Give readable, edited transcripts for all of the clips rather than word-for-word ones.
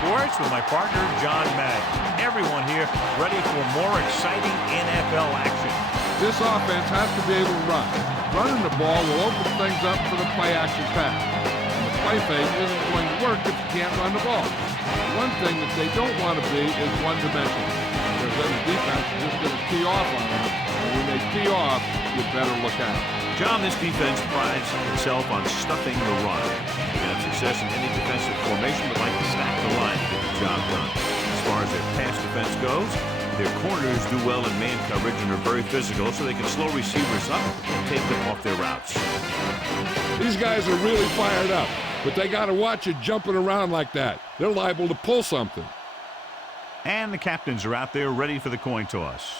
Sports with my partner, John Madden. Everyone here ready for more exciting NFL action. This offense has to be able to run. Running the ball will open things up for the play-action pass. And the play fake isn't going to work if you can't run the ball. One thing that they don't want to be is one-dimensional. Because then the defense is just going to tee off on them. And when they tee off, you better look out. John, this defense prides itself on stuffing the run. They have success in any defensive formation, but like to stack the line to get the job done. As far as their pass defense goes, their corners do well in man coverage and are very physical, so they can slow receivers up and take them off their routes. These guys are really fired up, but they got to watch it jumping around like that. They're liable to pull something. And the captains are out there ready for the coin toss.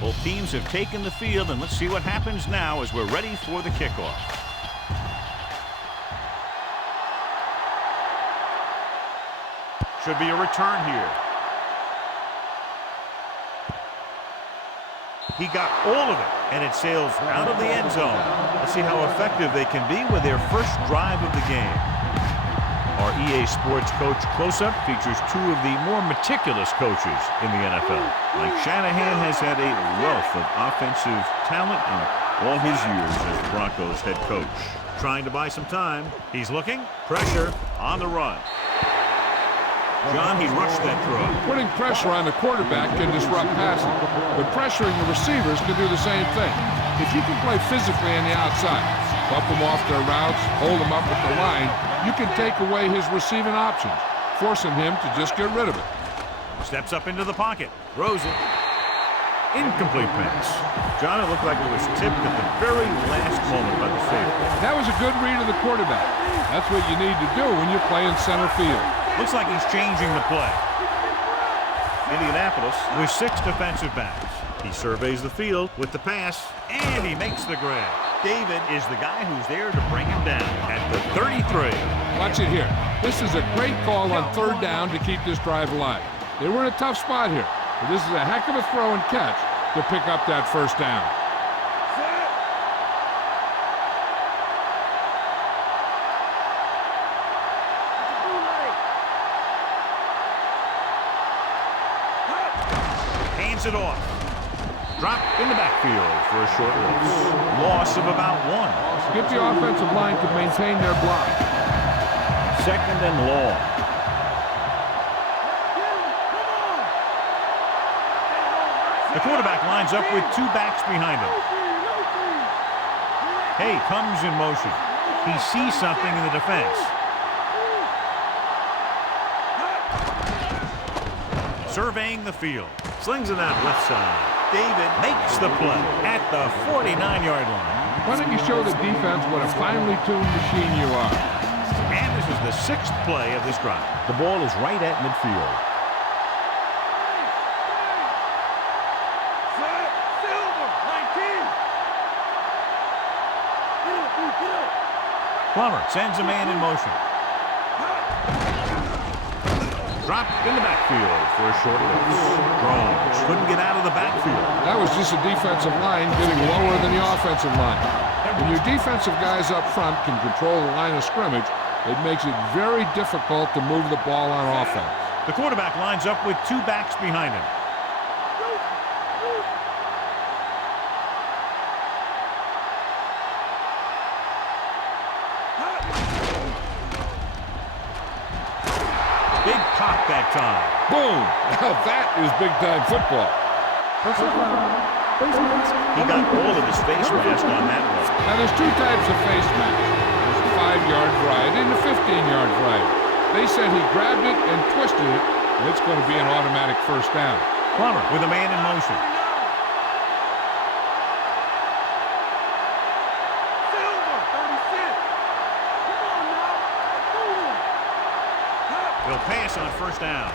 Both teams have taken the field, and let's see what happens now as we're ready for the kickoff. Should be a return here. He got all of it, and it sails out of the end zone. Let's see how effective they can be with their first drive of the game. Our EA Sports Coach Close-Up features two of the more meticulous coaches in the NFL. Mike Shanahan has had a wealth of offensive talent in all his years as the Broncos head coach. Trying to buy some time. He's looking. Pressure on the run. John, he rushed that throw. Putting pressure on the quarterback can disrupt passing, but pressuring the receivers can do the same thing. If you can play physically on the outside, bump them off their routes, hold them up at the line, you can take away his receiving options, forcing him to just get rid of it. Steps up into the pocket, throws it. Incomplete pass. John, it looked like it was tipped at the very last moment by the safety. That was a good read of the quarterback. That's what you need to do when you're playing center field. Looks like he's changing the play. Indianapolis with 6 defensive backs. He surveys the field with the pass, and he makes the grab. David is the guy who's there to bring him down at the 33. Watch it here. This is a great call on third down to keep this drive alive. They were in a tough spot here, but this is a heck of a throw and catch to pick up that first down. Hands it off. Drop in the backfield for a short loss of about 1. Get the offensive line to maintain their block. 2nd and long. The quarterback lines up with 2 backs behind him. Hey comes in motion. He sees something in the defense. Surveying the field. Slings it out left side. David makes the play at the 49-yard line. Why don't you show the defense what a finely tuned machine you are? And this is the 6th play of this drive. The ball is right at midfield. Plummer sends a man in motion. Dropped in the backfield for a short loss. Jones couldn't get out of the backfield. That was just a defensive line getting lower than the offensive line. When your defensive guys up front can control the line of scrimmage, it makes it very difficult to move the ball on offense. The quarterback lines up with 2 backs behind him. Big pop that time. Boom! Now that is big-time football. He got all of his face mask on that one. Now, there's 2 types of face mask. There's a 5-yard variety and a 15-yard variety. They said he grabbed it and twisted it, and it's going to be an automatic first down. Plummer with a man in motion. He'll pass on first down.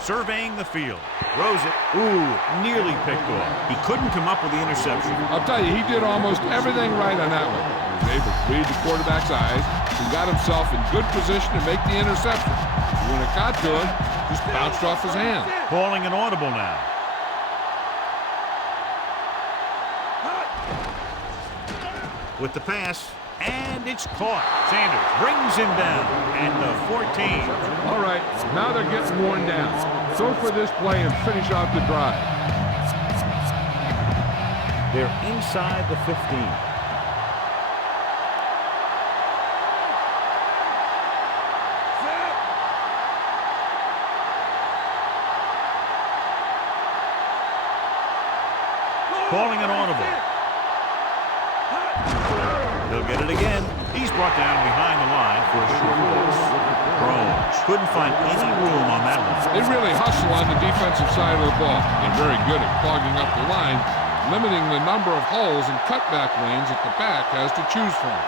Surveying the field. Throws it. Ooh, nearly picked off. He couldn't come up with the interception. I'll tell you, he did almost everything right on that one. He was able to read the quarterback's eyes. He got himself in good position to make the interception. When it got to him, just bounced off his hand. Calling an audible now. with the pass, and it's caught. Sanders brings him down at the 14. All right, now they're getting worn down. Go for this play and finish out the drive. They're inside the 15. Calling an audible. He'll get it again. He's brought down behind the line for a short loss. Broncos couldn't find any room on that one. They really hustle on the defensive side of the ball. They're very good at clogging up the line, limiting the number of holes and cutback lanes that the back has to choose from.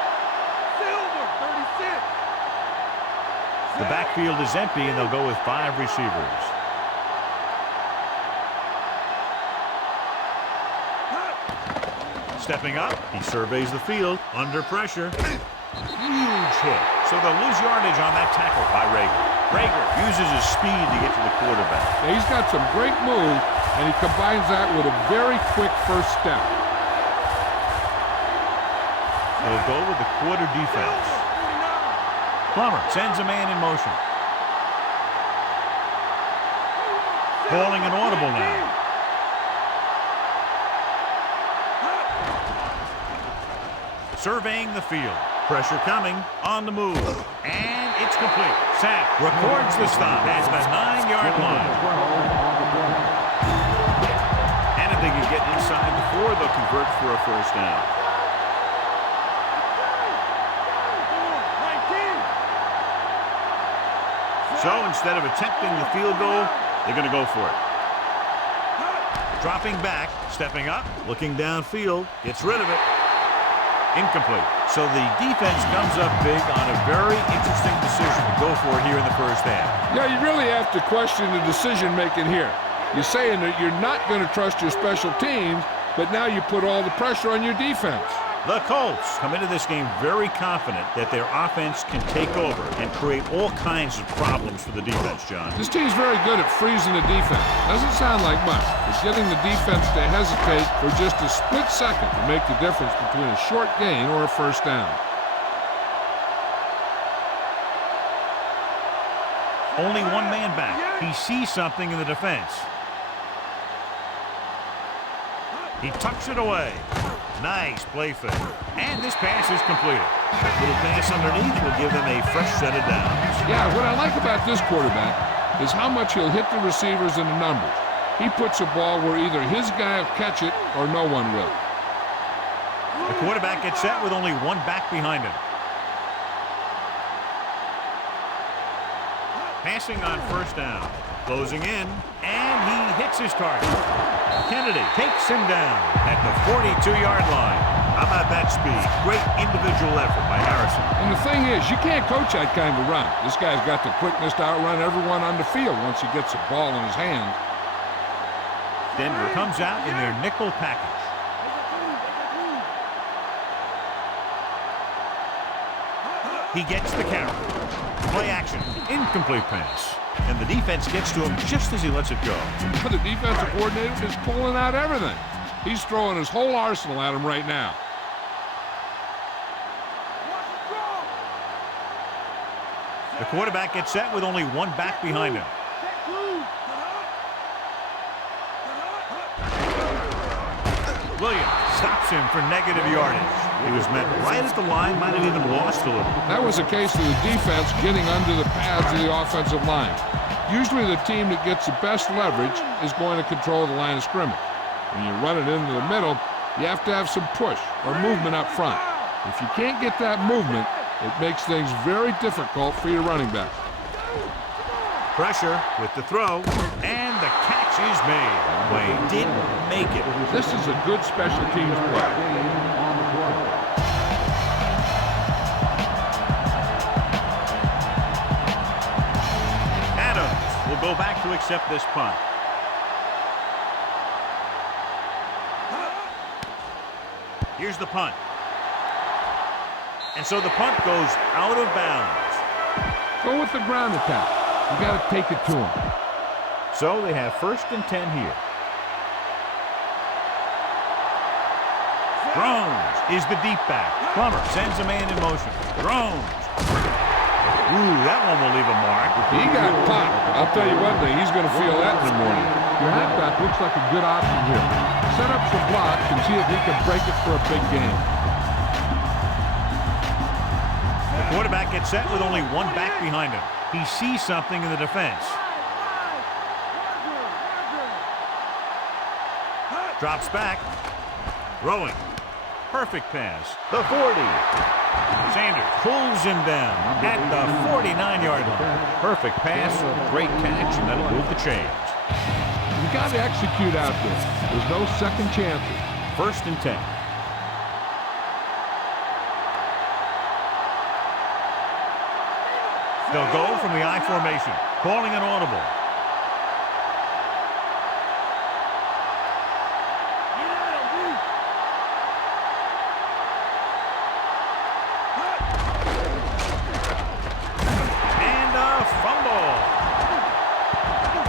The backfield is empty, and they'll go with 5 receivers. Stepping up, he surveys the field under pressure. Huge hit. So they'll lose yardage on that tackle by Rager. Rager uses his speed to get to the quarterback. Yeah, he's got some great moves, and he combines that with a very quick first step. They'll go with the quarter defense. Plummer sends a man in motion. Calling an audible now. Surveying the field. Pressure coming on the move. And it's complete. Sack records the stop at the 9-yard line. And if they can get inside the 4, they'll convert for a first down. So instead of attempting the field goal, they're going to go for it. Dropping back, stepping up, looking downfield, gets rid of it. Incomplete. So the defense comes up big on a very interesting decision to go for it here in the first half. Yeah, you really have to question the decision-making here. You're saying that you're not going to trust your special teams, but now you put all the pressure on your defense. The Colts come into this game very confident that their offense can take over and create all kinds of problems for the defense, John. This team's very good at freezing the defense. Doesn't sound like much, but getting the defense to hesitate for just a split second to make the difference between a short gain or a first down. Only one man back. He sees something in the defense. He tucks it away. Nice play fake. And this pass is completed. That little pass underneath will give them a fresh set of downs. Yeah, what I like about this quarterback is how much he'll hit the receivers in the numbers. He puts a ball where either his guy will catch it or no one will. The quarterback gets set with only one back behind him. Passing on first down. Closing in, and he hits his target. Kennedy takes him down at the 42-yard line. How about that speed? Great individual effort by Harrison. And the thing is, you can't coach that kind of run. This guy's got the quickness to outrun everyone on the field once he gets the ball in his hands. Denver comes out in their nickel package. He gets the carry. Play action. Incomplete pass. And the defense gets to him just as he lets it go. The defensive coordinator is pulling out everything. He's throwing his whole arsenal at him right now. The quarterback gets set with only one back behind him. Williams stops him for negative yardage. He was met right at the line, might have even lost a little. That was a case of the defense getting under the pads of the offensive line. Usually the team that gets the best leverage is going to control the line of scrimmage. When you run it into the middle, you have to have some push or movement up front. If you can't get that movement, it makes things very difficult for your running back. Pressure with the throw, and the catch is made. Wayne didn't make it. This is a good special teams play. Will go back to accept this punt. Here's the punt. And so the punt goes out of bounds. Go with the ground attack. You got to take it to him. So they have 1st and 10 here. Throws. is the deep back. Plummer sends a man in motion. Throws. Ooh, that one will leave a mark. He got popped. I'll tell you one thing, he's going to feel that in the morning. Your halfback looks like a good option here. Set up some blocks and see if he can break it for a big game. The quarterback gets set with only one back behind him. He sees something in the defense. Drops back. Throwing. Perfect pass. The 40. Sanders pulls him down at the 49-yard line. Perfect pass. Great catch, and that'll move the chains. You got to execute out there. There's no second chances. 1st and 10. They'll go from the I formation, calling an audible. And a fumble.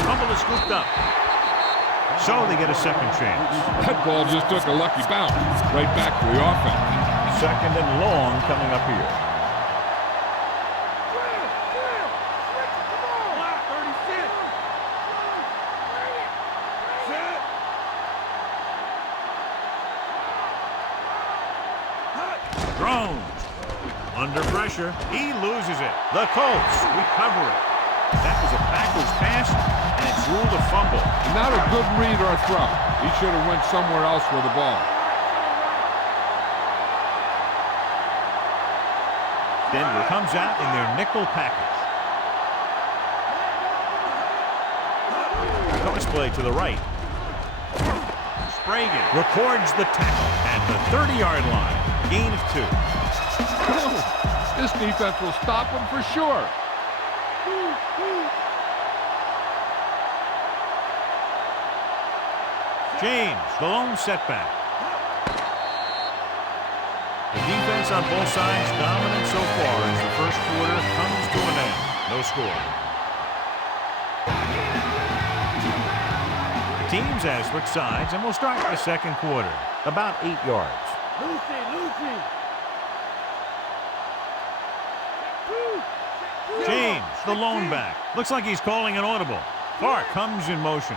Fumble is scooped up. So they get a second chance. That ball just took a lucky bounce right back to the offense. 2nd and long coming up here. Under pressure, he loses it. The Colts recover it. That was a backwards pass, and it's ruled a fumble. Not a good read or throw. He should have went somewhere else with the ball. Denver comes out in their nickel package. Toss play to the right. Sprague records the tackle at the 30-yard line. Gain of 2. This defense will stop him for sure. James, the lone setback. The defense on both sides dominant so far as the first quarter comes to an end. No score. The teams have switched sides, and we'll start the second quarter. About 8 yards. Lucy. James, the lone back. Looks like he's calling an audible. Clark comes in motion.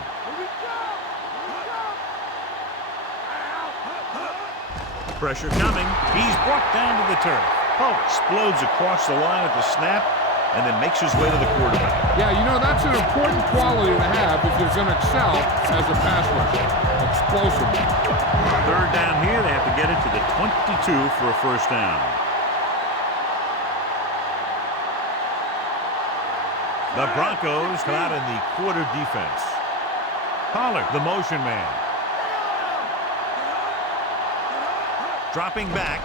Pressure coming. He's brought down to the turf. Pope explodes across the line at the snap and then makes his way to the quarterback. Yeah, you know, that's an important quality to have if you're going to excel as a pass rusher. Explosive. 3rd down here. They have to get it to the 22 for a first down. The Broncos come out in the quarter defense. Pollard, the motion man. Dropping back.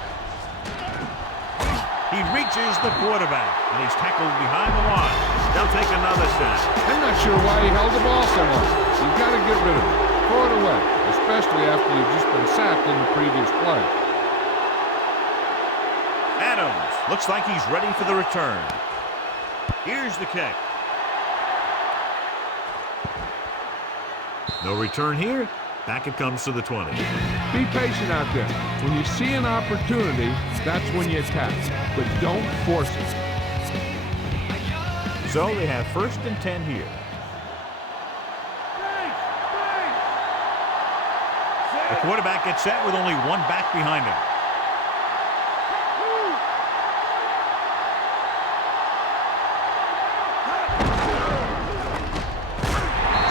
He reaches the quarterback, and he's tackled behind the line. They'll take another sack. I'm not sure why he held the ball so long. You've got to get rid of it. Throw it away, especially after you've just been sacked in the previous play. Adams looks like he's ready for the return. Here's the kick. No return here. Back it comes to the 20. Be patient out there. When you see an opportunity, that's when you attack. But don't force it. So they have 1st and 10 here. The quarterback gets set with only one back behind him.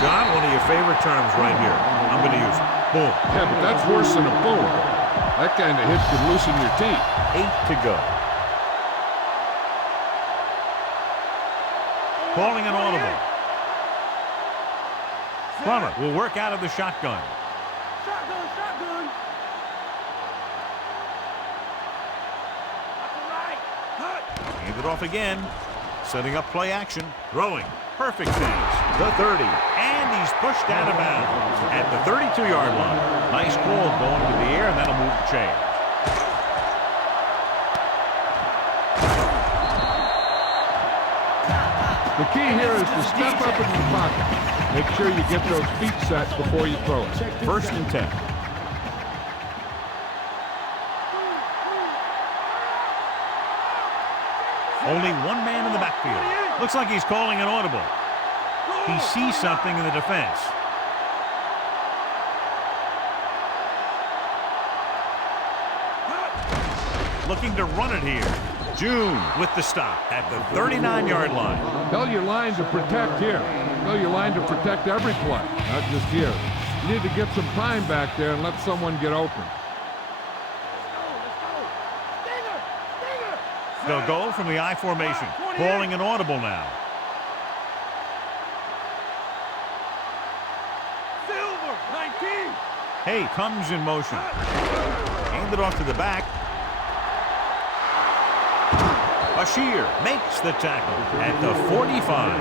John, one of your favorite terms right here. I'm going to use it. Boom. Yeah, but that's worse than a boom. That kind of hit could loosen your teeth. 8 to go. Calling an audible. Plummer will work out of the shotgun. Shotgun. Hand it off again. Setting up play action. Throwing. Perfect pass. The 30. And he's pushed out of bounds at the 32-yard line. Nice call going to the air, and that'll move the chain. The key here is to step up in the pocket. Make sure you get those feet set before you throw it. 1st and 10. Only one man in the backfield. Looks like he's calling an audible. He sees something in the defense. Looking to run it here. June with the stop at the 39-yard line. Tell your line to protect here. Tell your line to protect every play, not just here. You need to get some time back there and let someone get open. They'll go from the I formation. Calling an audible now. Silver, 19. Hay comes in motion. Hand it off to the back. Bashir makes the tackle at the 45.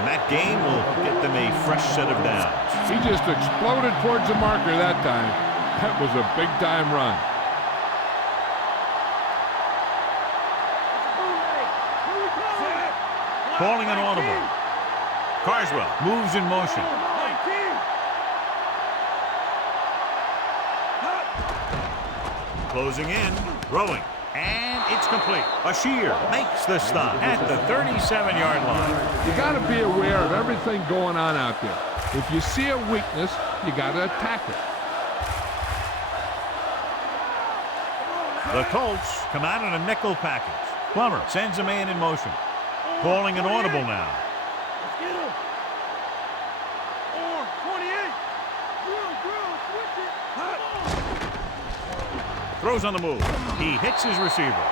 And that gain will get them a fresh set of downs. He just exploded towards the marker that time. That was a big-time run. Calling an audible. Carswell moves in motion. 19. Closing in. Throwing. And it's complete. Bashir makes the stop at the 37-yard line. You got to be aware of everything going on out there. If you see a weakness, you got to attack it. The Colts come out in a nickel package. Plummer sends a man in motion. Calling an audible now. Let's get him. Or 28. Drill, switch it. Throws on the move. He hits his receiver.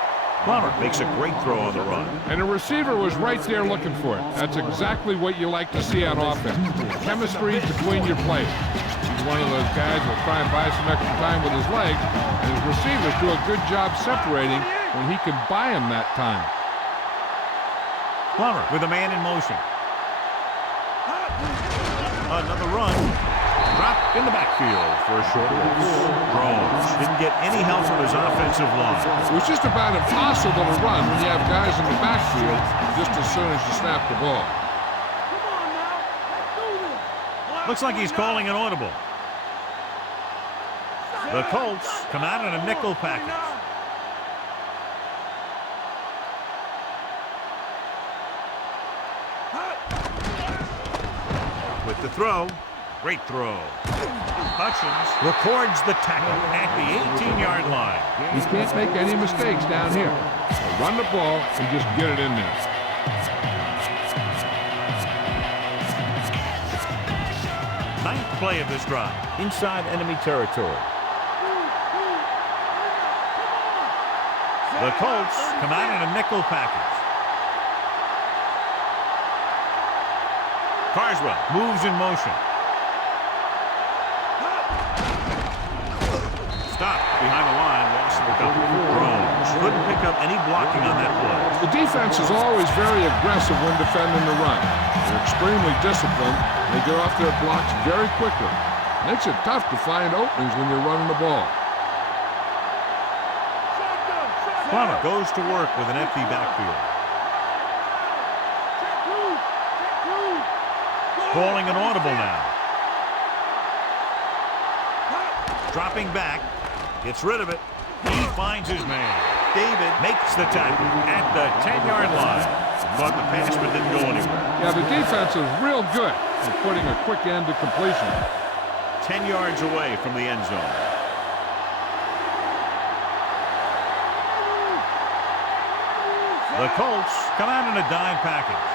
Plummer makes a great throw on the run. And the receiver was right there looking for it. That's exactly what you like to see on offense. Chemistry between your players. He's one of those guys who will try and buy some extra time with his legs, and his receivers do a good job separating when he can buy him that time. Plummer with a man in motion. Another run. Dropped in the backfield for a short loss. Jones didn't get any help from his offensive line. It was just about impossible to run when you have guys in the backfield just as soon as you snap the ball. Come on now. Let's do this. Looks like he's calling an audible. The Colts come out in a nickel package. With the throw. Great throw. Hutchins records the tackle at the 18-yard line. You can't make any mistakes down here. So run the ball and just get it in there. Ninth play of this drive. Inside enemy territory. The Colts come out in a nickel package. Carswell moves in motion. Stop behind the line, lost the couple. Jones couldn't pick up any blocking on that play. The defense is always very aggressive when defending the run. They're extremely disciplined. They get off their blocks very quickly. Makes it tough to find openings when you're running the ball. Plummer goes to work with an empty backfield. Calling an audible now. Dropping back. Gets rid of it. He finds his man. David makes the tackle at the 10-yard line. Caught the pass but didn't go anywhere. Yeah, the defense is real good at putting a quick end to completion. 10 yards away from the end zone. The Colts come out in a dime package.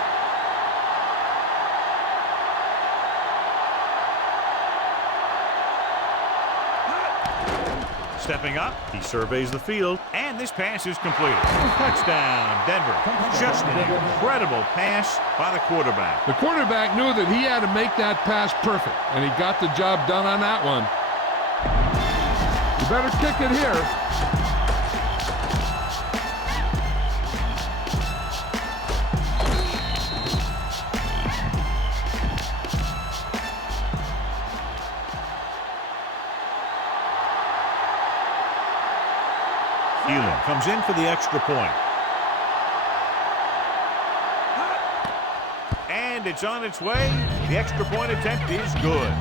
Stepping up, he surveys the field, and this pass is completed. Touchdown, Denver. Just an incredible pass by the quarterback. The quarterback knew that he had to make that pass perfect, and he got the job done on that one. You better kick it here. Comes in for the extra point. And it's on its way. The extra point attempt is good.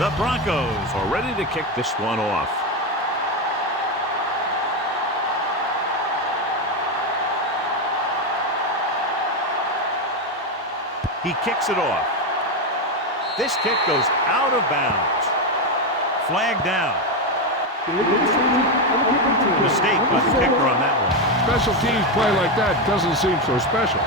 The Broncos are ready to kick this one off. He kicks it off. This kick goes out of bounds. Flag down. Mistake by the kicker on that one. Special teams play like that doesn't seem so special.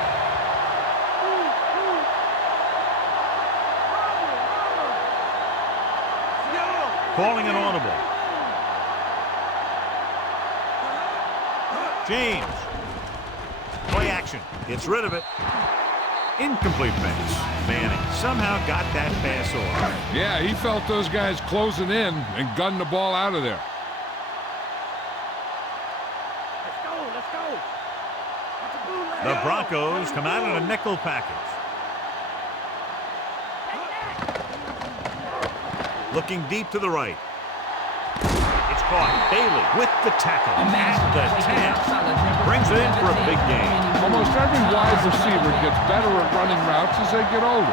Calling an audible. James. Play action. Gets rid of it. Incomplete pass. Manning somehow got that pass off. Yeah, he felt those guys closing in and gunned the ball out of there. Let's go. The Broncos come out in a nickel package. Looking deep to the right. It's caught. Bailey with the tackle at the 10. Brings it in for a big game. Almost every wide receiver gets better at running routes as they get older,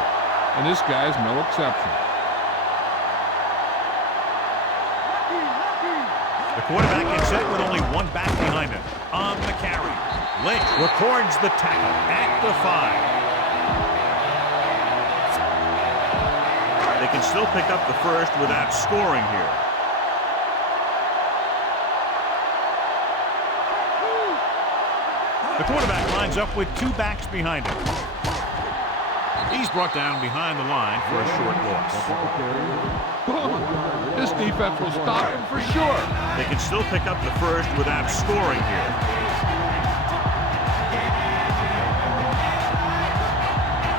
and this guy's no exception. The quarterback gets set with only one back behind him. On the carry. Lynch records the tackle at the 5. They can still pick up the first without scoring here. The quarterback lines up with two backs behind him. He's brought down behind the line for a short loss. This defense will stop him for sure. They can still pick up the first without scoring here.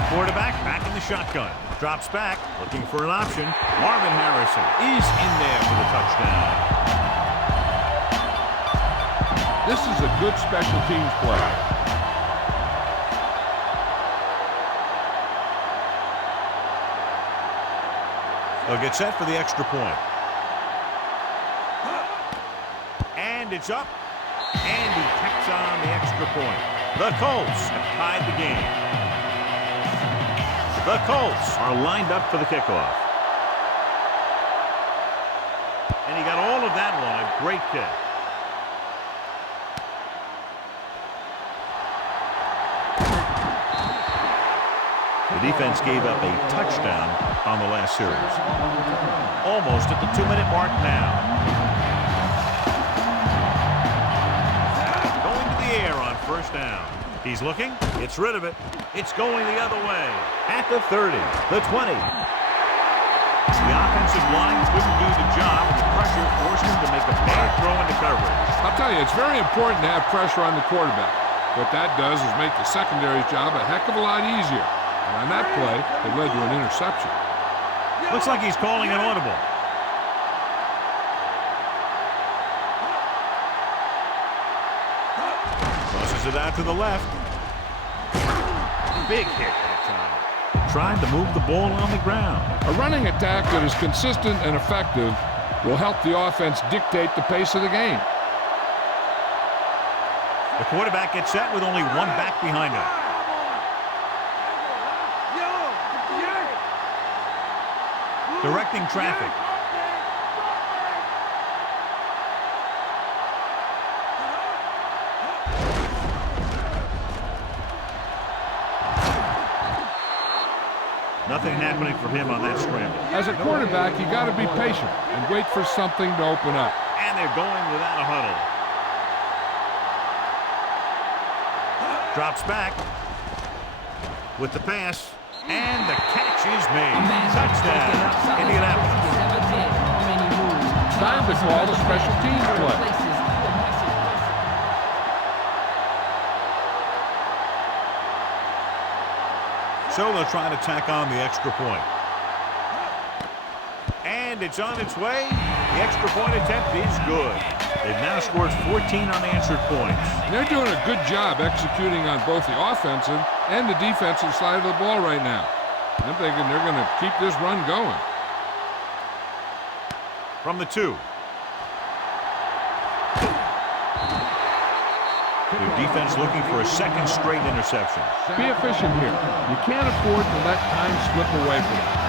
Quarterback back in the shotgun. Drops back, looking for an option. Marvin Harrison is in there for the touchdown. This is a good special teams play. They'll get set for the extra point. And it's up. And he tacks on the extra point. The Colts have tied the game. The Colts are lined up for the kickoff. And he got all of that one. A great kick. The defense gave up a touchdown on the last series. Almost at the 2-minute mark now. Going to the air on first down. He's looking. Gets rid of it. It's going the other way. At the 30, the 20. The offensive line couldn't do the job, and the pressure forced him to make a bad throw into coverage. I'll tell you, it's very important to have pressure on the quarterback. What that does is make the secondary's job a heck of a lot easier. And on that play, it led to an interception. Looks like he's calling an audible. Crosses it out to the left. Big hit that time. Tried to move the ball on the ground. A running attack that is consistent and effective will help the offense dictate the pace of the game. The quarterback gets set with only one back behind him. Directing traffic. Nothing happening for him on that scramble. As a quarterback, you got to be patient and wait for something to open up. And they're going without a huddle. Drops back with the pass. And the catch is made. Touchdown, Indianapolis. Time to call the special teams play. So they'll try to tack on the extra point. And it's on its way. The extra point attempt is good. They've now scored 14 unanswered points. They're doing a good job executing on both the offensive and the defensive side of the ball right now. I'm thinking they're going to keep this run going. From the 2. Their defense looking for a second straight interception. Be efficient here. You can't afford to let time slip away from you.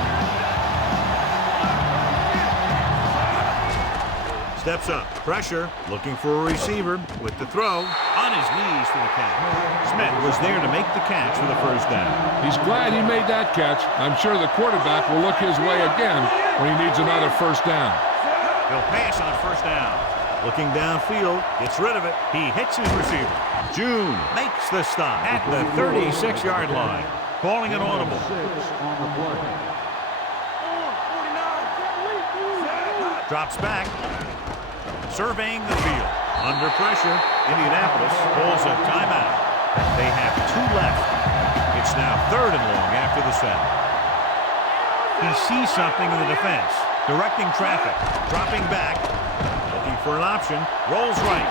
Steps up. Pressure. Looking for a receiver with the throw. On his knees for the catch. Smith was there to make the catch for the first down. He's glad he made that catch. I'm sure the quarterback will look his way again when he needs another first down. He'll pass on first down. Looking downfield. Gets rid of it. He hits his receiver. June makes the stop at the 36-yard line. Calling an audible. Drops back. Surveying the field. Under pressure, Indianapolis pulls a timeout. They have 2 left. It's now 3rd and long after the set. He sees something in the defense. Directing traffic. Dropping back. Looking for an option. Rolls right.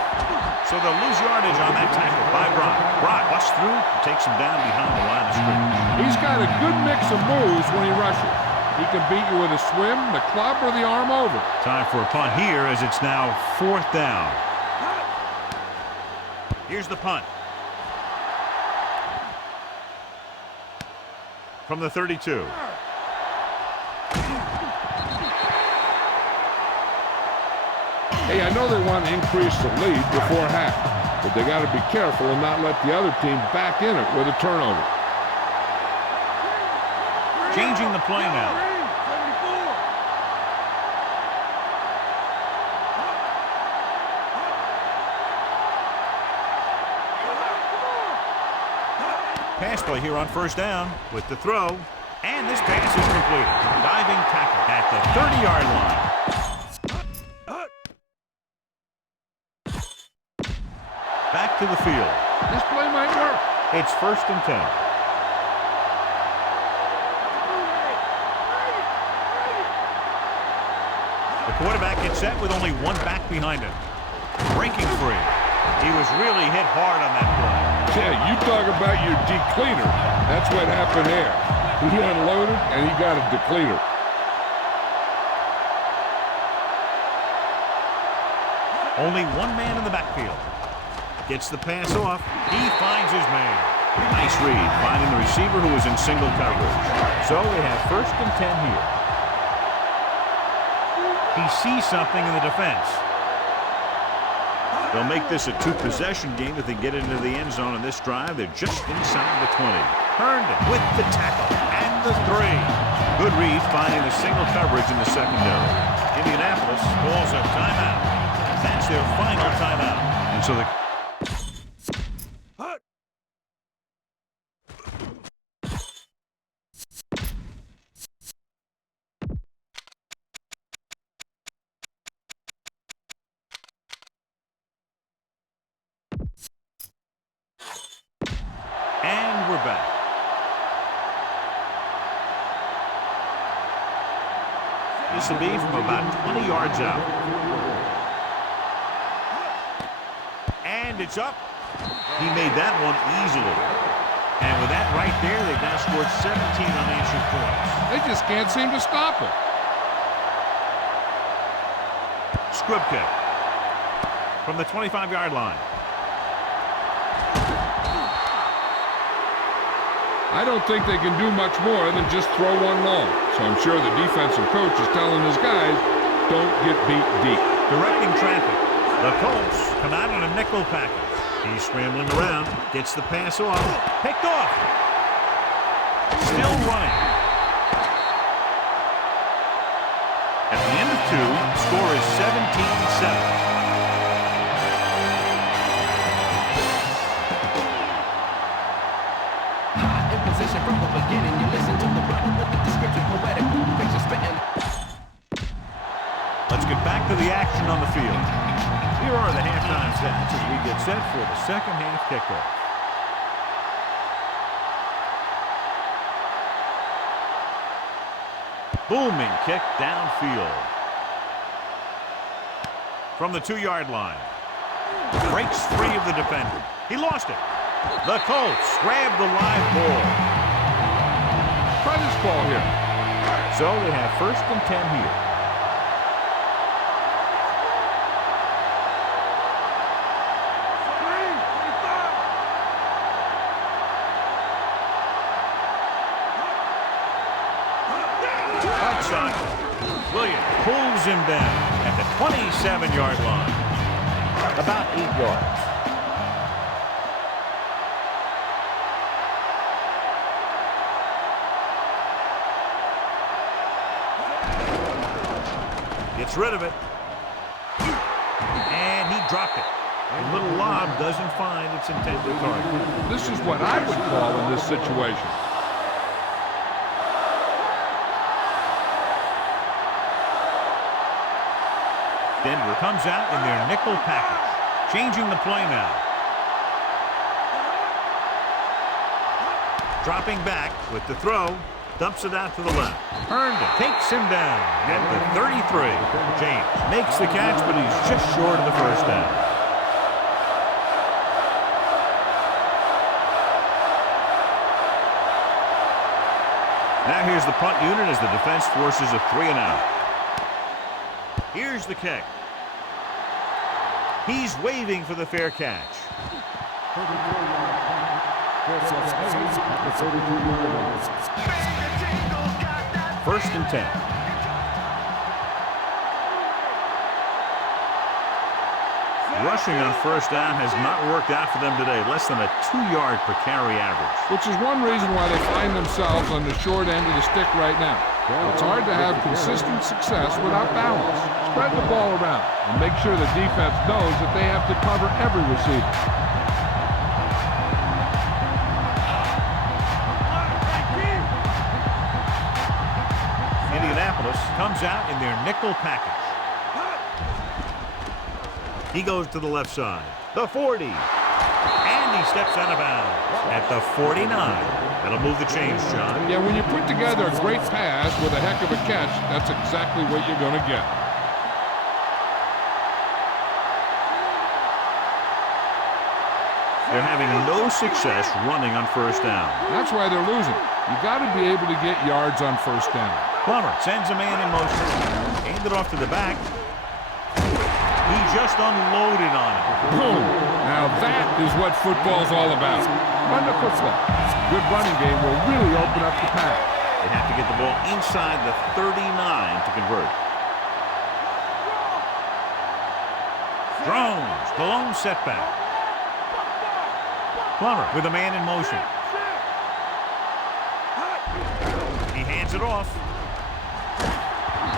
So they'll lose yardage on that tackle by Brock. Brock busts through and takes him down behind the line of scrimmage. He's got a good mix of moves when he rushes. He can beat you with a swim, the club, or the arm over. Time for a punt here as it's now 4th down. Here's the punt. From the 32. Hey, I know they want to increase the lead before half, but they got to be careful and not let the other team back in it with a turnover. Changing the play now. Pass play here on first down with the throw. And this pass is completed. Diving tackle at the 30-yard line. Back to the field. This play might work. It's 1st and 10. The quarterback gets set with only 1 back behind him. Breaking free. He was really hit hard on that play. Yeah, you talk about your decleater. That's what happened there. He unloaded, and he got a decleater. Only 1 man in the backfield. Gets the pass off. He finds his man. Nice read, finding the receiver who was in single coverage. So they have 1st and 10 here. He sees something in the defense. They'll make this a 2-possession game if they get into the end zone on this drive. They're just inside the 20. Herndon with the tackle and the 3. Good read, finding the single coverage in the secondary. Indianapolis calls a timeout. That's their final timeout. And so the And we're back. This will be from about 20 yards out. And it's up. He made that one easily. And with that right there, they've now scored 17 unanswered points. They just can't seem to stop it. Squib kick from the 25-yard line. I don't think they can do much more than just throw one long. So I'm sure the defensive coach is telling his guys, don't get beat deep. Directing traffic. The Colts come out in a nickel package. He's scrambling around. Gets the pass off. Picked off. Still running. At the end of 2, the score is 17-7. From the beginning, you listen to the brother with the description, poetic picture spitting. Let's get back to the action on the field. Here are the halftime stats as we get set for the second half kickoff. Booming kick downfield. From the 2-yard line. Breaks free of the defender. He lost it. The Colts grab the live ball. Try this ball here. So they have 1st and 10 here. Outside. Williams pulls him down at the 27-yard line. About 8 yards. Gets rid of it. And he dropped it. A little lob doesn't find its intended target. This is what I would call in this situation. Denver comes out in their nickel package. Changing the play now. Dropping back with the throw. Dumps it out to the left. Herndon takes him down at the 33. James makes the catch, but he's just short of the first down. Now here's the punt unit as the defense forces a 3-and-out. Here's the kick. He's waving for the fair catch. First and 10. Rushing on first down has not worked out for them today. Less than a 2-yard per carry average. Which is one reason why they find themselves on the short end of the stick right now. It's hard to have consistent success without balance. Spread the ball around and make sure the defense knows that they have to cover every receiver. Indianapolis comes out in their nickel package. He goes to the left side. The 40. And he steps out of bounds at the 49. That'll move the chains, John. Yeah, when you put together a great pass with a heck of a catch, that's exactly what you're going to get. They're having no success running on first down. That's why they're losing. You got to be able to get yards on first down. Plummer sends a man in motion. Hand it off to the back. He just unloaded on it. Boom! Now that is what football's all about. Run the football. Good running game will really open up the pass. They have to get the ball inside the 39 to convert. Drones, the lone setback. Plummer with a man in motion. He hands it off.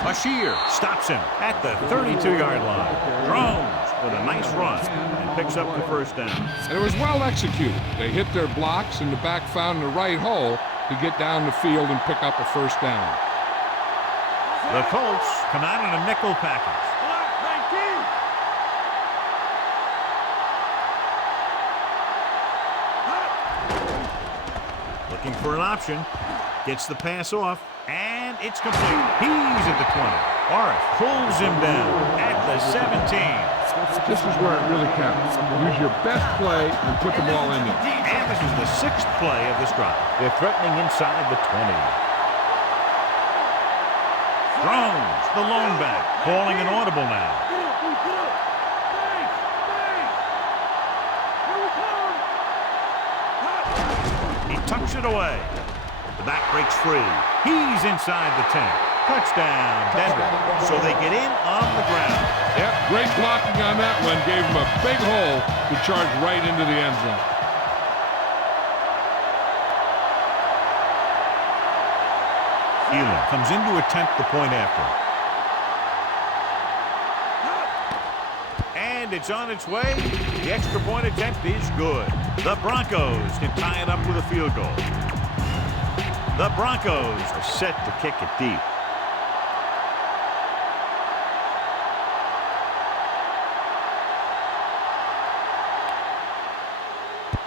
Bashir stops him at the 32-yard line. Drones with a nice run and picks up the first down. And it was well executed. They hit their blocks and the back found the right hole to get down the field and pick up a first down. The Colts come out in a nickel package. Looking for an option. Gets the pass off, and it's complete. He's at the 20. Arif pulls him down at the 17. This is where it really counts. Use your best play and put the ball in there. And this is the 6th play of this drive. They're threatening inside the 20. Drones, the lone back, calling an audible now. He tucks it away. The back breaks free. He's inside the 10. Touchdown, Denver. So they get in on the ground. Yep, great blocking on that one. Gave him a big hole to charge right into the end zone. Elam comes in to attempt the point after. And it's on its way. The extra point attempt is good. The Broncos can tie it up with a field goal. The Broncos are set to kick it deep.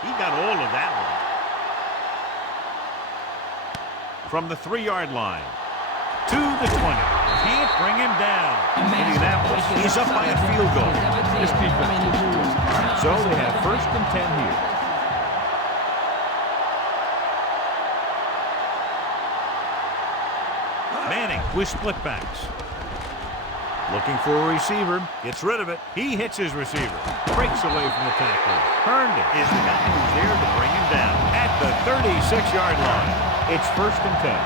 He got all of that one. From the 3-yard line to the 20. Can't bring him down. Indianapolis is up by a field goal. This defense. So they have first and 10 here. Manning with split backs. Looking for a receiver. Gets rid of it. He hits his receiver. Breaks away from the tackler. Herndon is the guy who's there to bring him down at the 36-yard line. It's first and 10.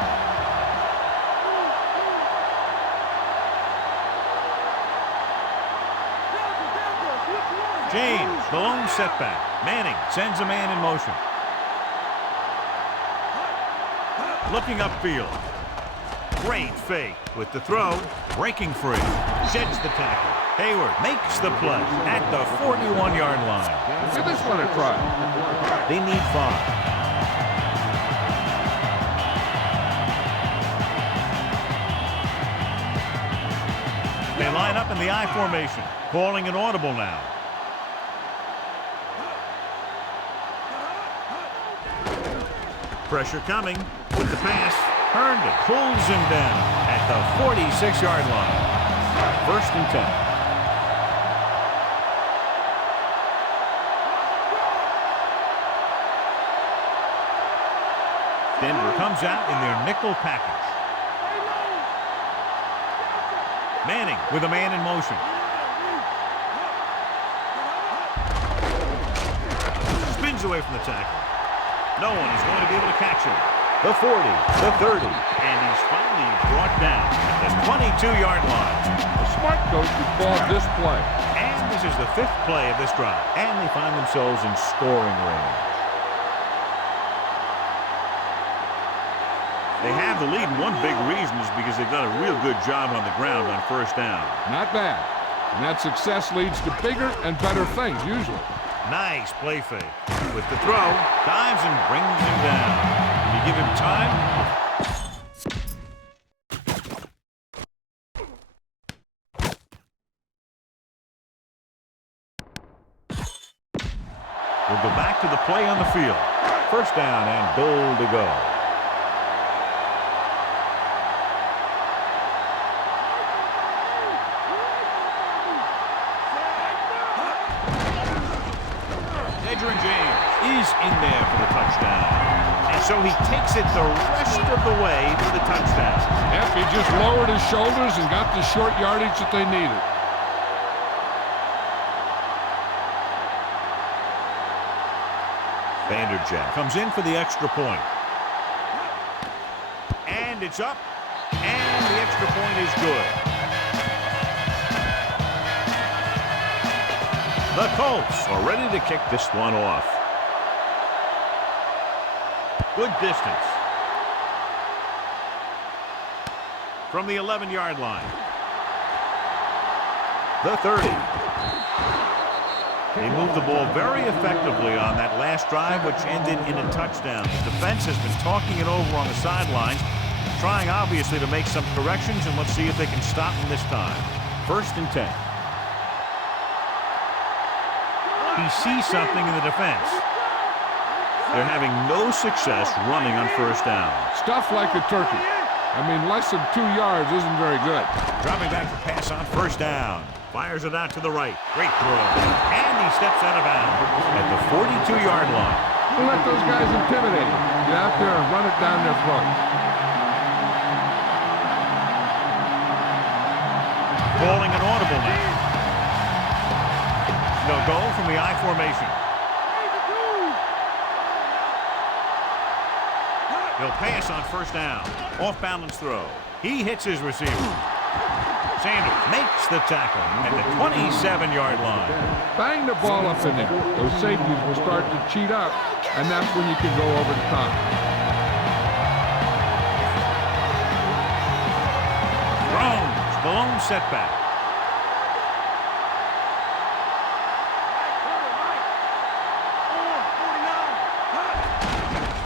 James, the lone setback. Manning sends a man in motion. Looking upfield. Great fake with the throw. Breaking free. Sheds the tackle. Hayward makes the play at the 41-yard line. Give this one a try. They need 5. They line up in the I formation, calling an audible now. Pressure coming with the pass. Herndon pulls him down at the 46-yard line. 1st and 10. Denver comes out in their nickel package. Manning with a man in motion. Spins away from the tackle. No one is going to be able to catch him. The 40, the 30, and he's finally brought down at the 22-yard line. A smart coach would call this play. And this is the 5th play of this drive. And they find themselves in scoring range. They have the lead, and one big reason is because they've done a real good job on the ground on 1st down. Not bad. And that success leads to bigger and better things, usually. Nice play fake. With the throw, dives and brings him down. Can you give him time? We'll go back to the play on the field. 1st down and goal to go. Edgerrin James is in there for the touchdown. And so he takes it the rest of the way for the touchdown. Yep, he just lowered his shoulders and got the short yardage that they needed. Vanderjagt comes in for the extra point. And it's up. And the extra point is good. The Colts are ready to kick this one off. Good distance. From the 11-yard line. The 30. They moved the ball very effectively on that last drive, which ended in a touchdown. The defense has been talking it over on the sidelines, trying obviously to make some corrections, and let's see if they can stop them this time. 1st and 10. He sees something in the defense. They're having no success running on 1st down. Stuff like a turkey. I mean, less than 2 yards isn't very good. Dropping back for pass on 1st down. Fires it out to the right. Great throw. And he steps out of bounds at the 42-yard line. Don't let those guys intimidate you. Get out there and run it down their throat. Calling an audible now. They'll go from the I formation. He'll pass on 1st down. Off balance throw. He hits his receiver. Sanders makes the tackle at the 27-yard line. Bang the ball up in there. Those safeties will start to cheat up, and that's when you can go over the top. Jones, the lone setback.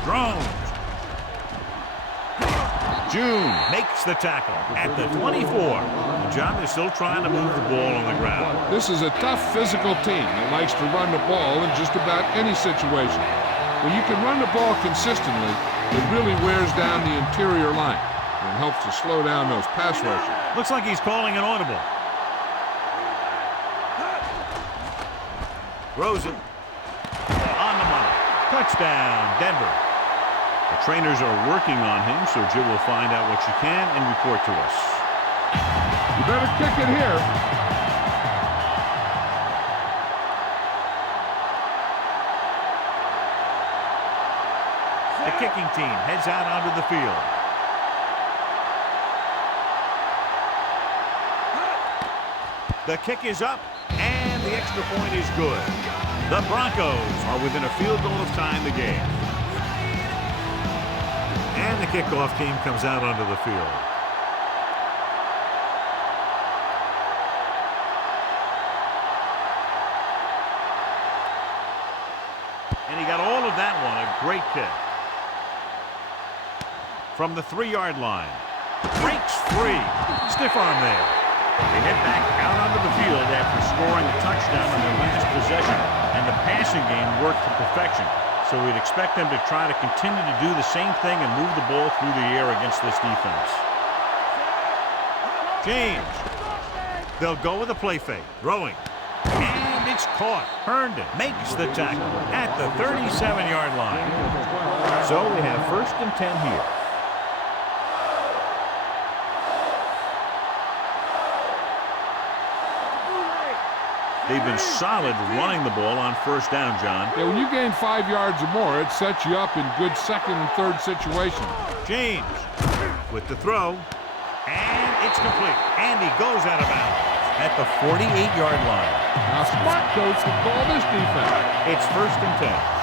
Jones. June makes the tackle at the 24. The job is still trying to move the ball on the ground. This is a tough physical team that likes to run the ball in just about any situation. When you can run the ball consistently, it really wears down the interior line and helps to slow down those pass rushes. Looks like he's calling an audible. Throws it. On the money. Touchdown, Denver. The trainers are working on him, so Jill will find out what she can and report to us. You better kick it here. The kicking team heads out onto the field. The kick is up, and the extra extra point is good. The Broncos are within a field goal of tying the game. And the kickoff team comes out onto the field. And he got all of that one. A great kick. From the 3-yard line. Breaks free. Stiff arm there. They head back out onto the field after scoring a touchdown on their last possession. And the passing game worked to perfection. So we'd expect them to try to continue to do the same thing and move the ball through the air against this defense. James. They'll go with a play fake. Throwing. And it's caught. Herndon makes the tackle at the 37-yard line. So we have 1st and 10 here. They've been solid running the ball on 1st down, John. Yeah, when you gain 5 yards or more, it sets you up in good 2nd and 3rd situations. James with the throw. And it's complete. And he goes out of bounds at the 48-yard line. Now, smart coach can call this defense. It's 1st and 10.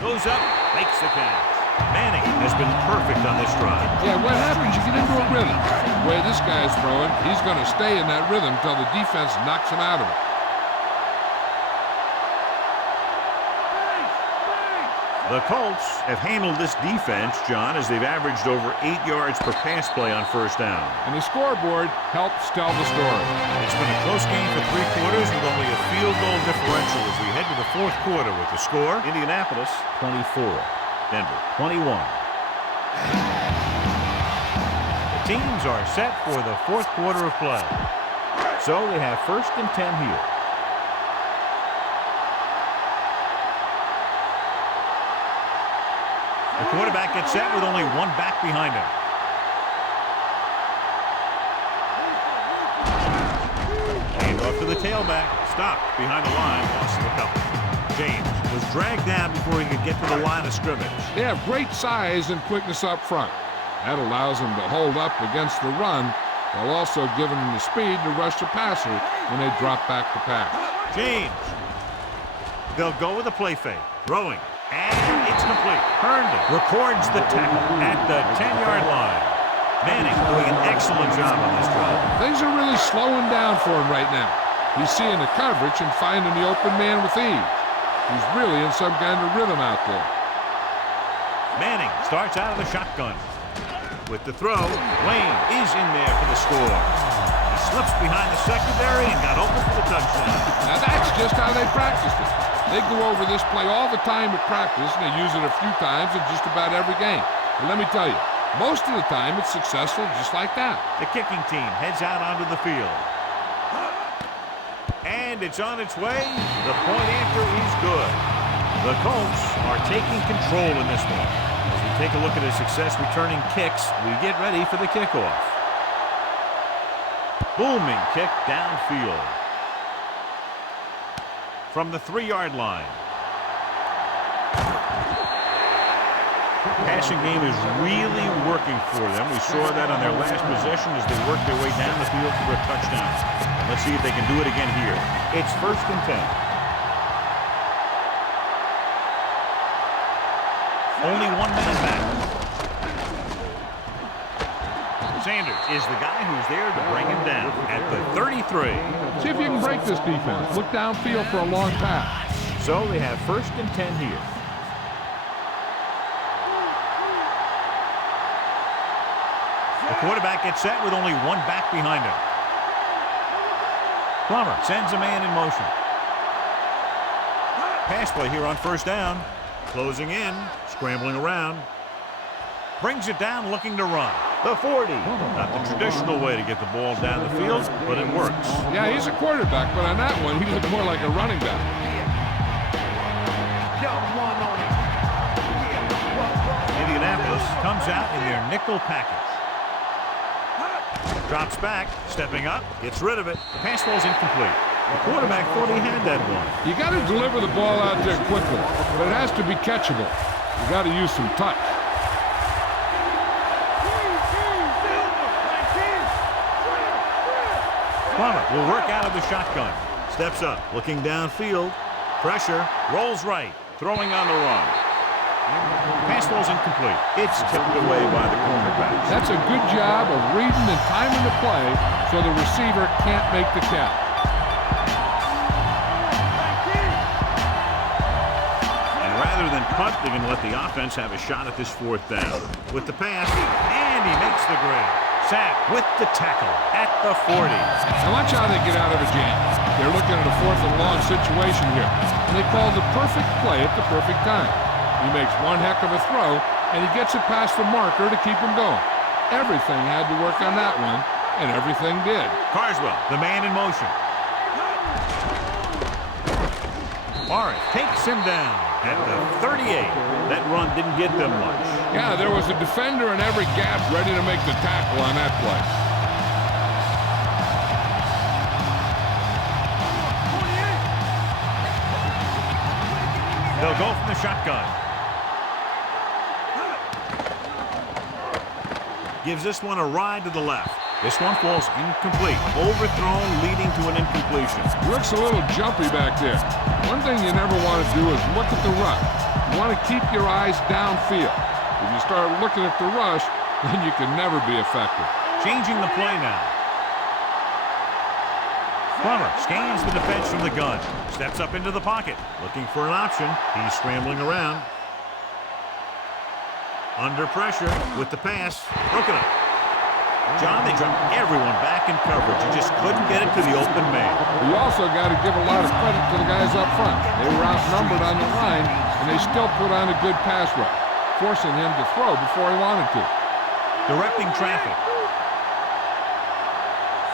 Goes up, makes the catch. Manning has been perfect on this drive. Yeah, what happens? You get into a rhythm. The way this guy's throwing, he's going to stay in that rhythm until the defense knocks him out of it. The Colts have handled this defense, John, as they've averaged over 8 yards per pass play on 1st down. And the scoreboard helps tell the story. It's been a close game for 3 quarters with only a field goal differential as we head to the 4th quarter with the score. Indianapolis 24, Denver 21. The teams are set for the 4th quarter of play. So they have 1st and 10 here. The quarterback gets set with only 1 back behind him. Hand off to the tailback. Stopped behind the line. Lost the couple. James was dragged down before he could get to the line of scrimmage. They have great size and quickness up front. That allows them to hold up against the run while also giving them the speed to rush the passer when they drop back to pass. James. They'll go with a play fake. Throwing. And it's complete. Herndon records the tackle at the 10-yard line. Manning doing an excellent job on this drive. Things are really slowing down for him right now. He's seeing the coverage and finding the open man with ease. He's really in some kind of rhythm out there. Manning starts out of the shotgun. With the throw, Lane is in there for the score. He slips behind the secondary and got open for the touchdown. Now that's just how they practiced it. They go over this play all the time at practice, and they use it a few times in just about every game. And let me tell you, most of the time it's successful just like that. The kicking team heads out onto the field. And it's on its way. The point after is good. The Colts are taking control in this one. As we take a look at his success returning kicks, we get ready for the kickoff. Booming kick downfield. From the 3-yard line. Passing game is really working for them. We saw that on their last possession as they worked their way down the field for a touchdown. Let's see if they can do it again here. It's 1st and 10. Only 1 man back. Sanders is the guy who's there to bring him down at the 33. See if you can break this defense. Look downfield for a long pass. So they have 1st and 10 here. The quarterback gets set with only 1 back behind him. Plummer sends a man in motion. Pass play here on 1st down. Closing in, scrambling around. Brings it down, looking to run. The 40. Not the traditional way to get the ball down the field, but it works. Yeah, he's a quarterback, but on that one, he looked more like a running back. Indianapolis comes out in their nickel package. Drops back, stepping up, gets rid of it. The pass ball's incomplete. The quarterback thought he had that one. You got to deliver the ball out there quickly, but it has to be catchable. You got to use some touch. Plummer will work out of the shotgun. Steps up, looking downfield. Pressure, rolls right, throwing on the run. Pass ball's incomplete. It's tipped away by the cornerback. That's a good job of reading and timing the play so the receiver can't make the catch. And rather than punt, they're going to let the offense have a shot at this fourth down. With the pass, and he makes the grab. Sack with the tackle at the 40. Now watch how they get out of a jam. They're looking at a 4th and long situation here, and they call the perfect play at the perfect time. He makes one heck of a throw, and he gets it past the marker to keep him going. Everything had to work on that one, and everything did. Carswell, the man in motion. Morris takes him down at the 38. That run didn't get them much. Yeah, there was a defender in every gap ready to make the tackle on that play. They'll go from the shotgun. Gives this one a ride to the left. This one falls incomplete. Overthrown, leading to an incompletion. Looks a little jumpy back there. One thing you never want to do is look at the rush. You want to keep your eyes downfield. If you start looking at the rush, then you can never be effective. Changing the play now. Plummer scans the defense from the gun. Steps up into the pocket. Looking for an option. He's scrambling around. Under pressure with the pass. Broken up. John, they dropped everyone back in coverage. He just couldn't get it to the open man. You also got to give a lot of credit to the guys up front. They were outnumbered on the line, and they still put on a good pass rush, forcing him to throw before he wanted to. Directing traffic.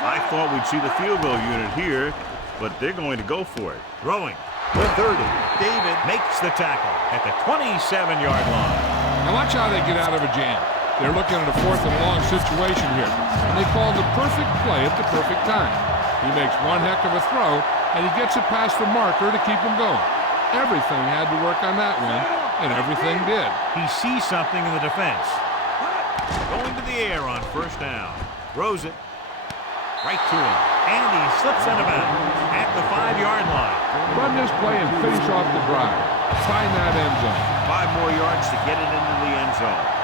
I thought we'd see the field goal unit here, but they're going to go for it. Throwing. The 30. David makes the tackle at the 27-yard line. Now watch how they get out of a jam. They're looking at a 4th and long situation here, and they call the perfect play at the perfect time. He makes one heck of a throw, and he gets it past the marker to keep him going. Everything had to work on that one, and everything did. He sees something in the defense. Going to the air on first down. Throws it. Right to him. And he slips out of bounds at the 5-yard line. Run this play and finish off the drive. Find that end zone. 5 more yards to get it into the end zone.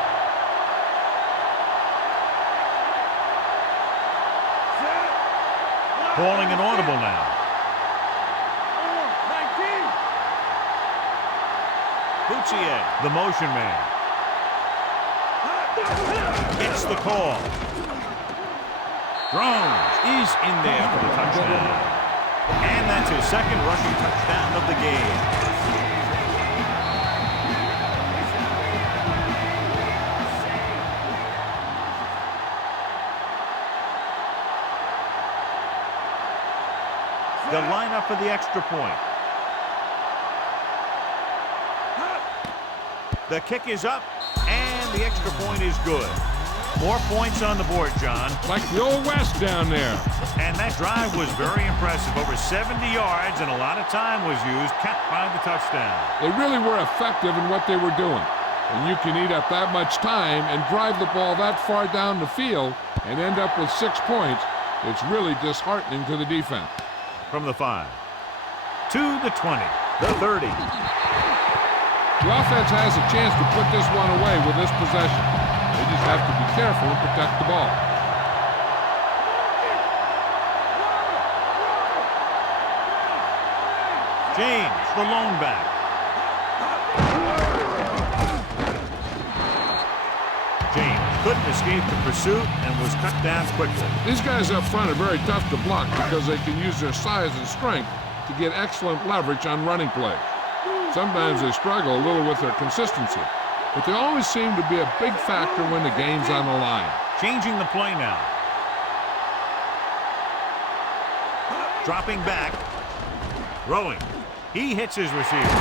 Calling an audible now. 19. Boutier, the motion man. Gets the call. Drones is in there for the touchdown. And that's his second rushing touchdown of the game. They'll line up for the extra point. The kick is up, and the extra point is good. 4 points on the board, John. Like the old West down there. And that drive was very impressive. Over 70 yards, and a lot of time was used, capped by the touchdown. They really were effective in what they were doing. And you can eat up that much time and drive the ball that far down the field and end up with 6 points. It's really disheartening to the defense. From the 5 to the 20, the 30. The offense has a chance to put this one away with this possession. They just have to be careful and protect the ball. James, the lone back. James couldn't escape the pursuit and was cut down quickly. These guys up front are very tough to block because they can use their size and strength to get excellent leverage on running plays. Sometimes they struggle a little with their consistency, but they always seem to be a big factor when the game's on the line. Changing the play now. Dropping back. Throwing. He hits his receiver.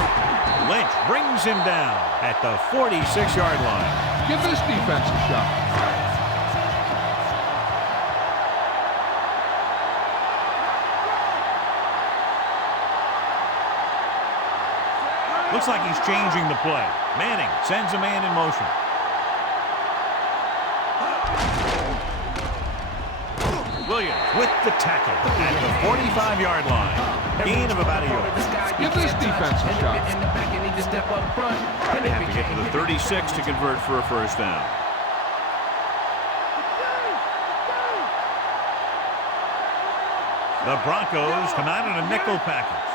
Lynch brings him down at the 46-yard line. Give this defense a shot. Looks like he's changing the play. Manning sends a man in motion. Williams with the tackle at the 45-yard line. Gain of about a yard. Give this defense a shot. They have to get to the 36 to convert for a first down. The Broncos come out in a nickel package.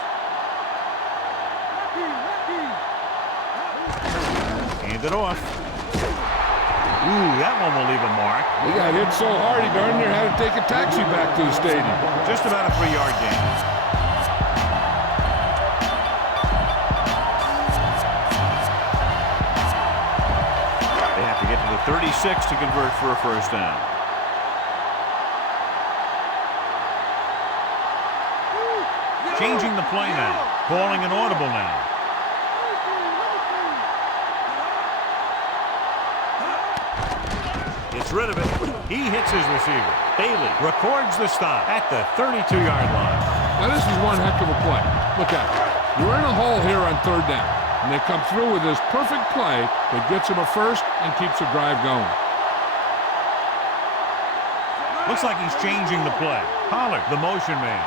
Hand it off. Ooh, that one will leave a mark. He got hit so hard he darn near had to take a taxi back to the stadium. Just about a 3-yard gain. They have to get to the 36 to convert for a first down. Changing the play now. Calling an audible now. Gets rid of it. He hits his receiver. Bailey records the stop at the 32-yard line. Now this is one heck of a play. Look at it. You're in a hole here on third down, and they come through with this perfect play that gets them a first and keeps the drive going. Looks like he's changing the play. Pollard, the motion man.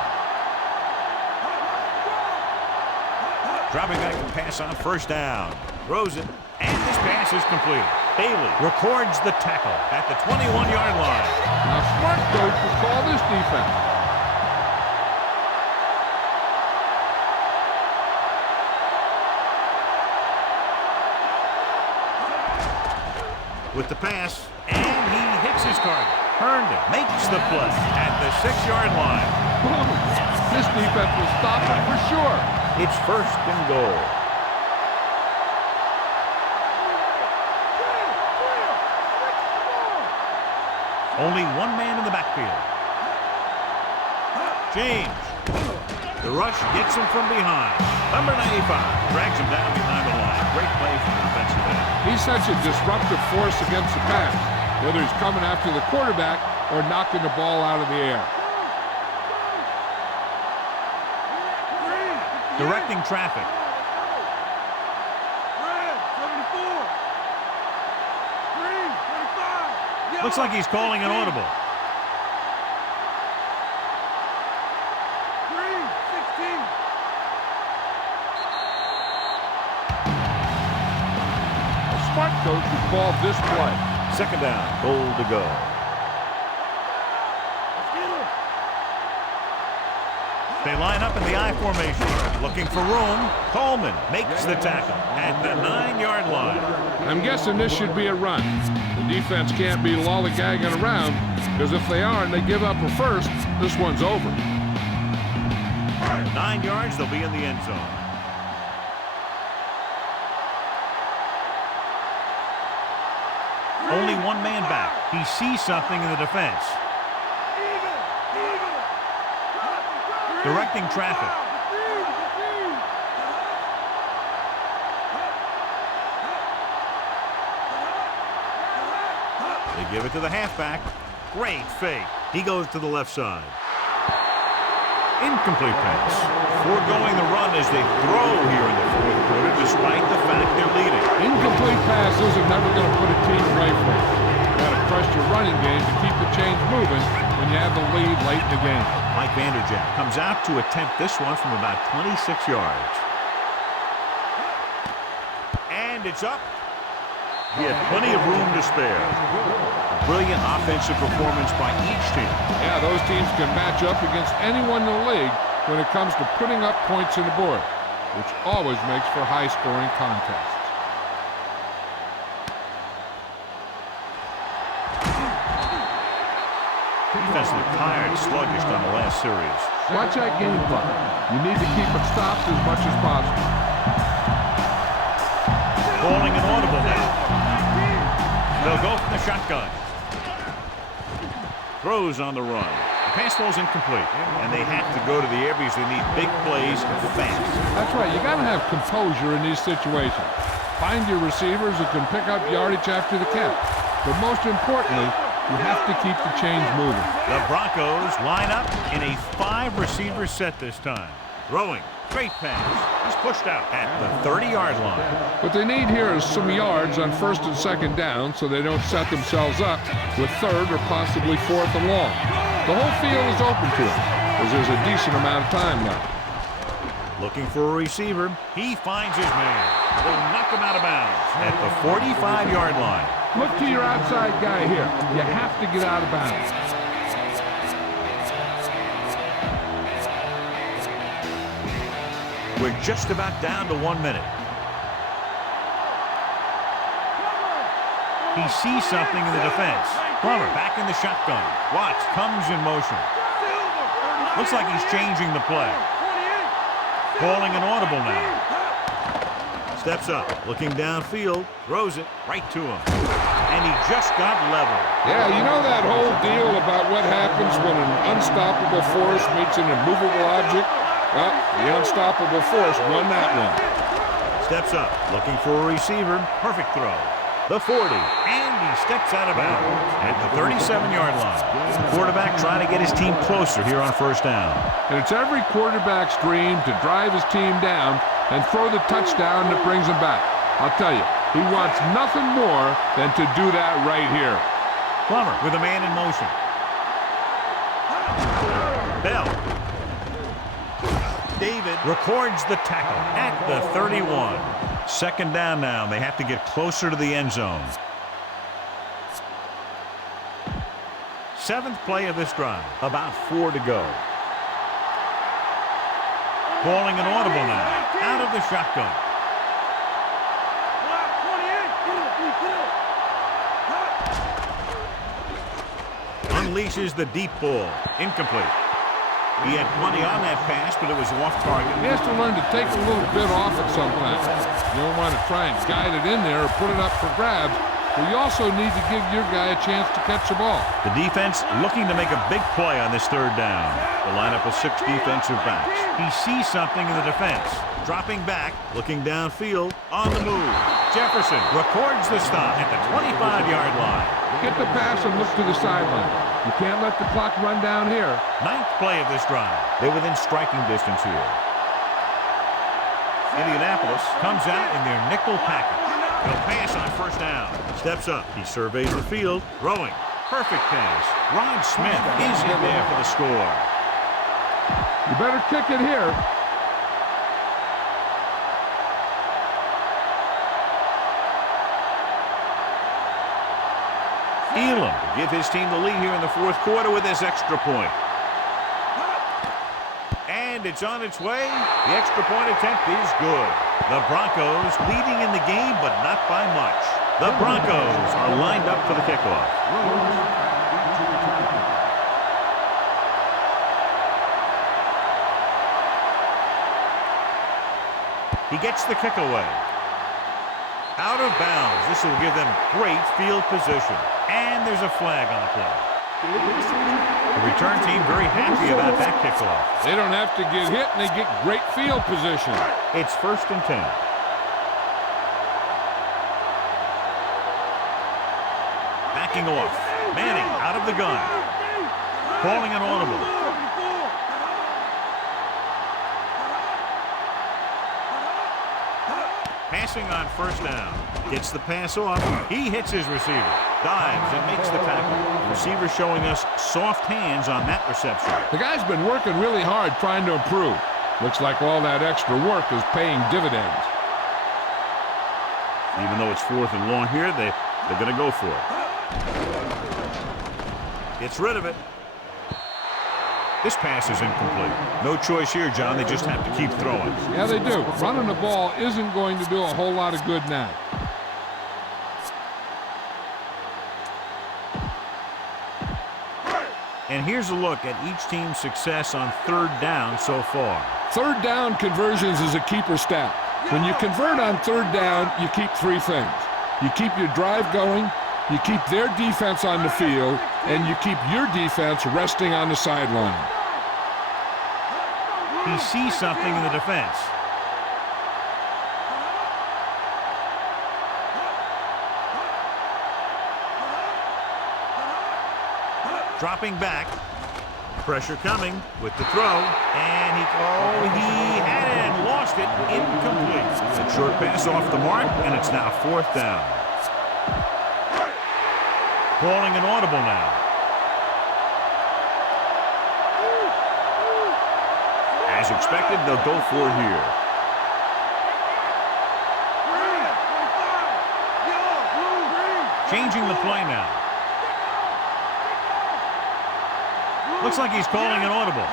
Dropping back to pass on first down. Throws it, and this pass is complete. Bailey records the tackle at the 21-yard line. Now smart coach will call this defense. With the pass, and he hits his target. Herndon makes the play at the 6-yard line. This defense will stop it for sure. It's first and goal. Only one man in the backfield. James. The rush gets him from behind. Number 95 drags him down behind the line. Great play from the defensive end. He's such a disruptive force against the pass, whether he's coming after the quarterback or knocking the ball out of the air. Directing traffic. Looks like he's calling an audible. A smart coach would call this play. Second down, goal to go. They line up in the I formation. Looking for room. Coleman makes the tackle at the 9-yard line. I'm guessing this should be a run. The defense can't be lollygagging around, because if they are and they give up a first, this one's over. 9 yards, they'll be in the end zone. Only one man back. He sees something in the defense. Directing traffic. They give it to the halfback. Great fake. He goes to the left side. Incomplete pass. Foregoing the run as they throw here in the fourth quarter, despite the fact they're leading. Incomplete passes are never going to put a team away from it. You got to trust your running game to keep the chains moving when you have the lead late in the game. Mike Vanderjagt comes out to attempt this one from about 26 yards. And it's up. He had plenty of room to spare. A brilliant offensive performance by each team. Yeah, those teams can match up against anyone in the league when it comes to putting up points on the board, which always makes for high-scoring contests. Defense looked tired, sluggish on the last series. Watch that game plan. You need to keep it stopped as much as possible. Calling an audible now. They'll go from the shotgun. Throws on the run. The pass ball's incomplete, and they have to go to the air because they need big plays fast. That's right. You got to have composure in these situations. Find your receivers who can pick up yardage after the catch. But most importantly, you have to keep the chains moving. The Broncos line up in a 5-receiver set this time. Throwing. Great pass. He's pushed out at the 30-yard line. What they need here is some yards on 1st and 2nd down so they don't set themselves up with 3rd or possibly 4th and long. The whole field is open to them as there's a decent amount of time left. Looking for a receiver. He finds his man. Will knock him out of bounds at the 45-yard line. Look to your outside guy here. You have to get out of bounds. We're just about down to 1 minute. He sees something in the defense. Plummer back in the shotgun. Watts comes in motion. Looks like he's changing the play. Calling an audible now. Steps up, looking downfield, throws it right to him. And he just got level. Yeah, you know that whole deal about what happens when an unstoppable force meets an immovable object? Well, the unstoppable force won that one. Steps up, looking for a receiver. Perfect throw. The 40, and he steps out of bounds at the 37-yard line. The quarterback trying to get his team closer here on 1st down. And it's every quarterback's dream to drive his team down and throw the touchdown that brings him back. I'll tell you, he wants nothing more than to do that right here. Plummer with a man in motion. Bell. David records the tackle at the 31. 2nd down now. They have to get closer to the end zone. 7th play of this drive. About 4 to go. Calling an audible now. Out of the shotgun. Unleashes the deep ball. Incomplete. He had plenty on that pass, but it was off target. He has to learn to take a little bit off it sometimes. You don't want to try and guide it in there or put it up for grabs, but you also need to give your guy a chance to catch the ball. The defense looking to make a big play on this 3rd down. The lineup of 6 defensive backs. He sees something in the defense. Dropping back, looking downfield, on the move. Jefferson records the stop at the 25-yard line. Get the pass and look to the sideline. You can't let the clock run down here. 9th play of this drive. They're within striking distance here. Indianapolis comes out in their nickel package. They'll pass on 1st down. Steps up. He surveys the field. Throwing. Perfect pass. Ron Smith is in there for the score. You better kick it here. Elam to give his team the lead here in the 4th quarter with this extra point. And it's on its way. The extra point attempt is good. The Broncos leading in the game, but not by much. The Broncos are lined up for the kickoff. He gets the kick away. Out of bounds. This will give them great field position. And there's a flag on the play. The return team very happy about that kickoff. They don't have to get hit, and they get great field position. It's 1st and 10. Backing off. Manning out of the gun. Calling an audible. Passing on 1st down. Gets the pass off. He hits his receiver. Dives and makes the tackle. The receiver showing us soft hands on that reception. The guy's been working really hard trying to improve. Looks like all that extra work is paying dividends. Even though it's 4th and long here, they're going to go for it. Gets rid of it. This pass is incomplete. No choice here, John. They just have to keep throwing. Yeah, they do. Running the ball isn't going to do a whole lot of good now. And here's a look at each team's success on 3rd down so far. 3rd down conversions is a keeper stat. When you convert on 3rd down, you keep 3 things. You keep your drive going, you keep their defense on the field, and you keep your defense resting on the sideline. He sees something in the defense. Dropping back. Pressure coming with the throw. And he had it and lost it. Incomplete. It's a short pass off the mark, and it's now 4th down. Calling an audible now. As expected, they'll go for it here. Changing the play now. Looks like he's calling an audible.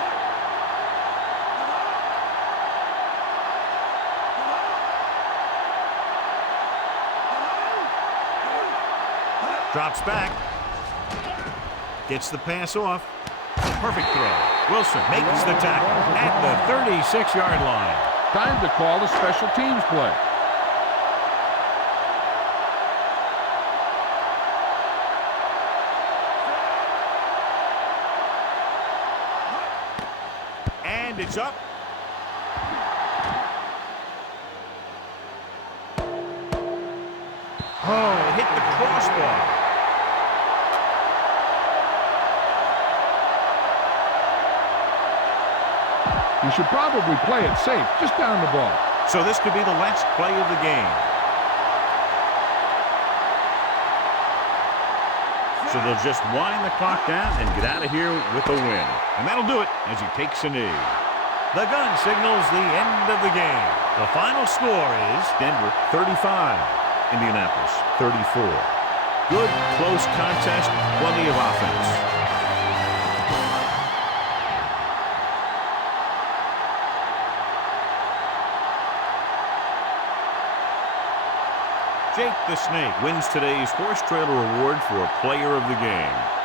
Drops back. Gets the pass off. Perfect throw. Wilson makes the tackle at the 36-yard line. Time to call a special teams play. And it's up. Oh, it hit the crossbar. You should probably play it safe, just down the ball. So this could be the last play of the game. So they'll just wind the clock down and get out of here with a win. And that'll do it as he takes a knee. The gun signals the end of the game. The final score is Denver 35, Indianapolis 34. Good, close contest, plenty of offense. Jake the Snake wins today's Horse Trailer Award for Player of the Game.